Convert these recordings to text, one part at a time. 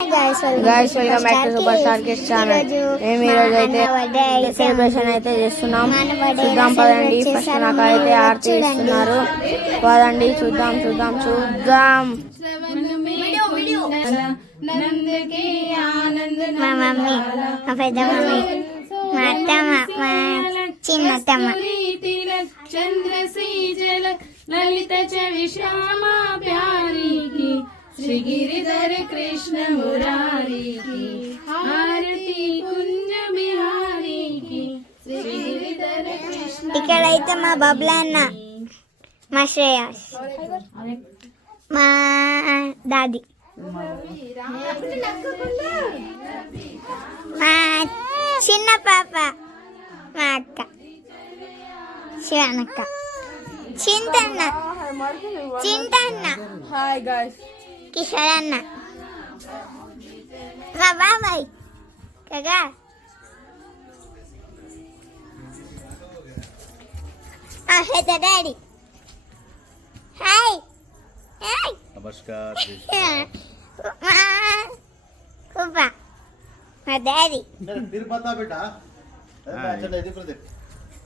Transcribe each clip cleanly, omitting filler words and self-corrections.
guys, welcome back to Super Star Kids channel. మేము ఈరోజు అయితే సెలబ్రేషన్ అయితే చేస్తున్నాం. చూద్దాం పదండి. ఫస్ట్ నాకు అయితే ఆర్తి ఇస్తున్నారు. పదండి చూద్దాం. మా మమ్మీ, మా పెద్ద మమ్మీ, మా అత్తమ్మ, మా చిన్న అత్తమ్మ, చంద్రశీజల లలిత శ్యామ ప్యారీ की श्री गिरिधर कृष्ण मुरारी की आरती कुंज बिहारी की श्री गिरिधर कृष्ण. इकड़ैते మా బబ్లన్న, మా శ్రేయాస్, మా దాది, మా చిన్న పాప, మా అక్క శివనక్క, చింతన్న, హాయ్ గాయ్స్, కిషోర్ అన్న, మా బాబాయ్ కగా, పెద్ద డాడీ, హాయ్ नमस्कार. కుప్ప, మా డాడీ, फिर बता बेटा. चल इधर पर देख.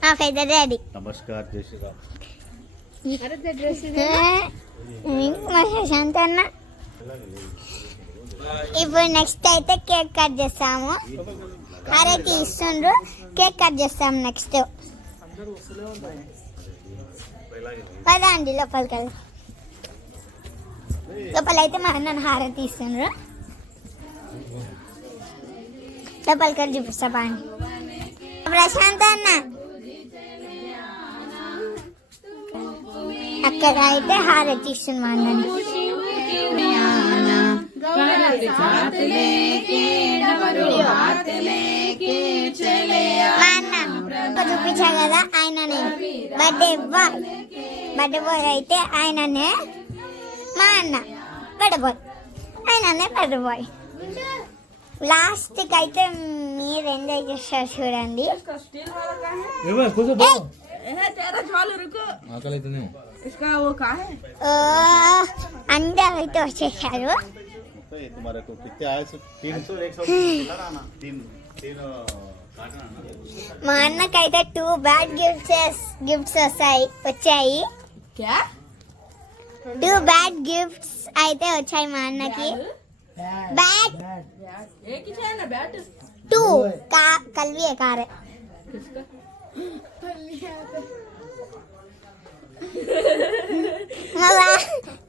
మా పెద్ద డాడీ. नमस्कार जय श्री राम. మా శశాంత్ అన్న. ఇప్పుడు నెక్స్ట్ అయితే కేక్ కట్ చేస్తాము. హారతి ఇస్తుండ్రు, కేక్ కట్ చేస్తాము నెక్స్ట్. పదండి లోపలికి వెళ్ళి. లోపలైతే మా అన్న హారతి ఇస్తుండ్రు. లోపలికి వెళ్ళి చూపిస్తా పాండి. ప్రశాంత్ అన్న అక్కడ అయితే హారతి ఇస్తుంది మా అన్నని. మా అన్న చూపించా కదా, ఆయననే బర్త్డే బాయ్ అయితే ఆయననే. మా అన్న బర్త్డే బాయ్, ఆయననే బర్త్డే బాయ్. లాస్ట్కి అయితే మీరు ఎంజాయ్ చేస్తారు చూడండి. అందరూ అయితే వచ్చేసారు. మా అన్నకైతే 2 బ్యాడ్ గిఫ్ట్స్ వచ్చాయి. 2 బ్యాడ్ గిఫ్ట్స్ అయితే వచ్చాయి మా అన్నకి. బ్యాడ్ 2 కల్వి కారే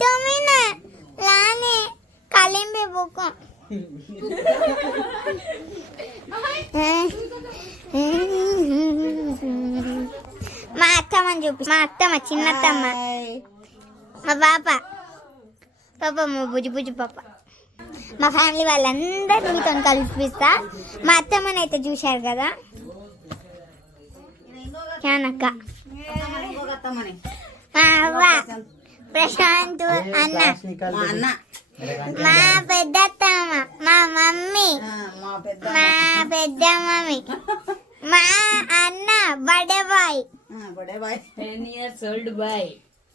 तुम्हें ना लाने कालीन पे बुको మా అత్తమ్మని చూపి. మా అత్తమ్మ, చిన్నత్తమ్మ, మా పాప మా బుజ్జి పాప, మా ఫ్యామిలీ వాళ్ళందరూ మీతో కల్పిస్తా. మా అత్తమ్మని అయితే చూశారు కదా, క్యానక్క, మా అవ్వ, ప్రశాంత్ అన్న, మా పెద్దత్తమ్మ, మా మమ్మీ, మా పెద్ద మమ్మీ, మా అన్న birthday boy,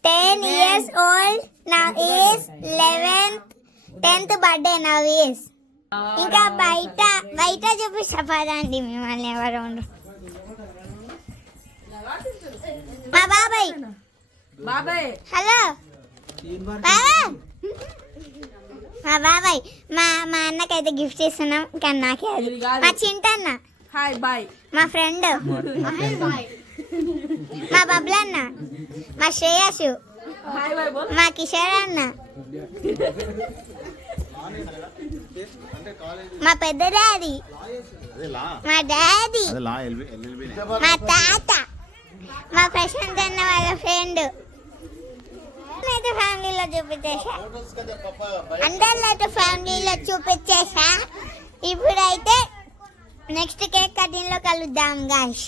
10 years old now is 10th birthday now is. ఇంకా బయట చూపిస్తా పదండి మిమ్మల్ని ఎవరు ఉండరు. మా బాబాయ్ హలో బాబాయ్, మా బాబాయ్ మా అన్నకైతే గిఫ్ట్ ఇస్తున్నాం, కానీ నాకే అది. మా చింటన్న, మా ఫ్రెండ్, మా బబ్లన్న, మా శ్రేయసు, మా కిషోర్ అన్న, మా పెద్ద డాడీ, మా డాడీ, మా తాత, మా ప్రశాంత్ అన్న వాళ్ళ ఫ్రెండ్. అయితే ఫ్యామిలీలో చూపించేసా, అందరిలో అయితే ఫ్యామిలీలో చూపించేసా. ఇప్పుడైతే నెక్స్ట్ కేక్ కటింగ్ లో కలుద్దాం గాయ్స్.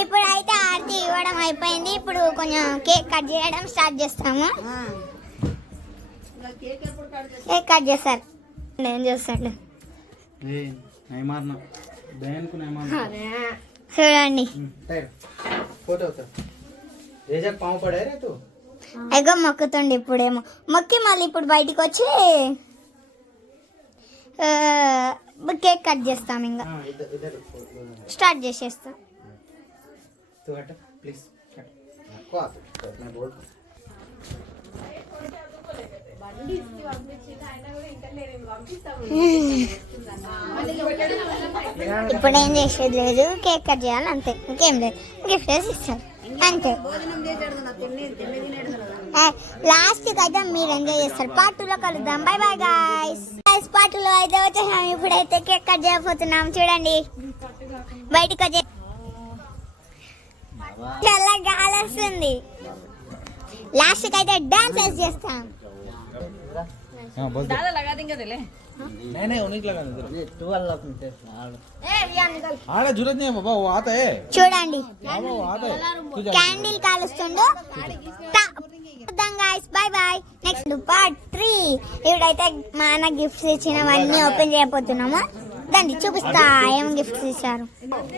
ఇప్పుడైతే ఆర్తి ఇవ్వడం అయిపోయింది. ఇప్పుడు కొంచెం కేక్ కట్ చేయడం స్టార్ట్ చేస్తాము. కేక్ కట్ చేస్తారు, ఏం చేస్తాడు చూడండి. पाँव पड़े रे तू ఎగో మొక్కుతుండే ఇప్పుడేమో మొక్కి మళ్ళీ ఇప్పుడు బయటికి వచ్చి కేక్ కట్ చేస్తాం ఇంకా స్టార్ట్ చేసేస్తాం. ఇప్పుడు ఏం చేసేది లేదు, కేక్ కట్ చేయాలి అంతే, ఇంకేం లేదు. గిఫ్ట్ వేసి ఇస్తారు అంతే. లాస్ట్ అయితే మీరు ఎంజాయ్ చేస్తారు. పార్ట్ 2లో కలుద్దాం. By by guys. పార్ట్ 2లో అయితే వచ్చేసాం. ఇప్పుడైతే కేక్ కట్ చేయబోతున్నాం. చూడండి బయటికి వచ్చే చాలా గాలి వస్తుంది. లాస్ట్ అయితే డాన్స్ చేస్తాం. दादा लगा देंगे दिले नहीं उन्हीं लगा दे 12 लाख में आड़ा जरूरत नहीं है बाबा, वो आता है చూడండి बाबा, वो आता है. క్యాండిల్ కాలుస్తుండు. Bye bye. Next part 3. ఇప్పుడైతే మా అన్న గిఫ్ట్స్ ఇచ్చినవన్నీ ఓపెన్ చేయబోతున్నాము. దాన్ని చూపిస్తా ఏం గిఫ్ట్స్ ఇచ్చారు.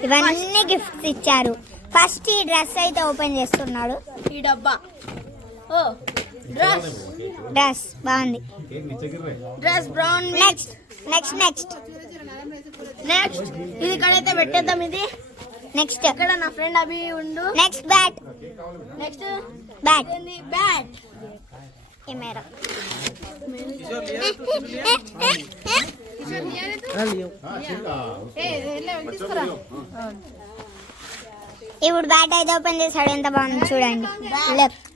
ఇవన్నీ గిఫ్ట్స్ ఇచ్చారు. ఫస్ట్ ఈ డ్రెస్ అయితే ఓపెన్ చేస్తున్నాడు. ఈ డబ్బా ఓ డ్రెస్ బాగుంది. Dress brown. Next next next next ఇది ఇక్కడైతే పెట్టేద్దాం. ఇది నెక్స్ట్ ఇక్కడ నా ఫ్రెండ్ అభి ఉండు. Next bat. Next bat bat. Camera. ఇప్పుడు బ్యాట్ అయితే ఓపెన్ చేశాడు. ఎంత బాగుంది చూడండి. లెఫ్ట్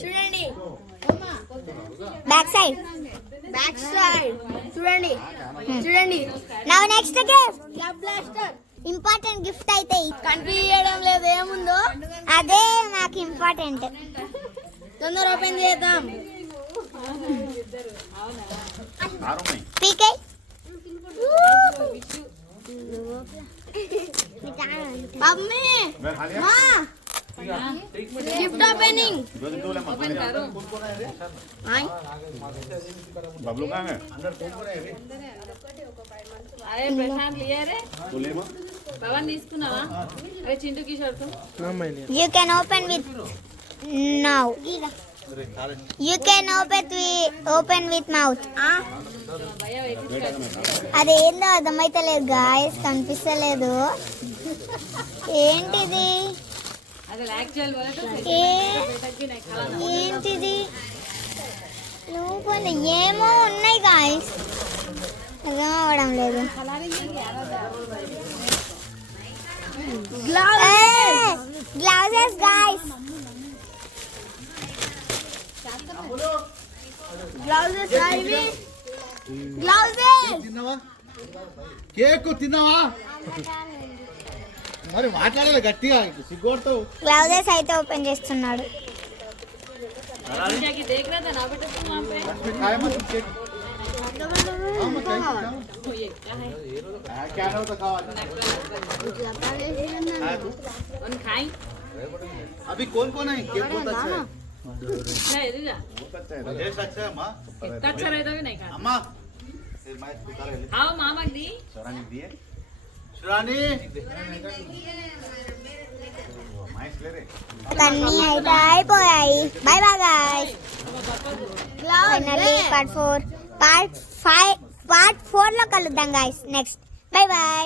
చూడండి బ్యాక్ సైడ్. బ్యాక్ సైడ్ చూడండి. చూడండి now next gift. Cap blaster. Important gift అయితే కనిపించడం లేదు ఏముందో. అదే నాకు ఇంపార్టెంట్. తొందర ఓపెన్ చేద్దాం. పీకే మమ్మీ మా गिफ्ट ओपनिंग ओपन करो आई बबलू कहाँ है? अरे प्रशांत लिया रे पवन తీసుకున్నావా అరే చింటూ కిషోర్ తో you can open with now. You can open with mouth. అదేందో అర్థమైతలేదు గాయస్, కనిపిస్తలేదు. ఏంటిది? అసలు యాక్చువల్ ఏంటిది? లోపల ఏమో ఉన్నాయి గాయస్, అర్థం అవడం లేదు. గ్లౌజెస్ గాయస్, ग्लाउजेस आईवी ग्लाउजेस తిన్నావా? కేక్ తిన్నావా? మరి మాట్లాడాలి గట్టిగా, సిగ్గొడతావు. గ్లౌజెస్ అయితే ఓపెన్ చేస్తున్నాడు. जाके देख रहा था ना बेटा तुम वहां पे खाए मत केक. हाँ, मत खाए. ये क्या है क्या है तो खावा. हाँ, तू. वन खाई अभी कौन कौन है? केक बहुत अच्छा है. ना ये जा बहुत अच्छा है. टेस्ट अच्छा है अम्मा. कच्चा रहता भी नहीं खा अम्मा ये मैं उतार ले. आओ मामा दी शिरानी दी है. शिरानी అన్నీ అయితే అయిపోయాయి. By by guys. Finally part 4 లో కలుద్దాం గాయ్స్ నెక్స్ట్. By by.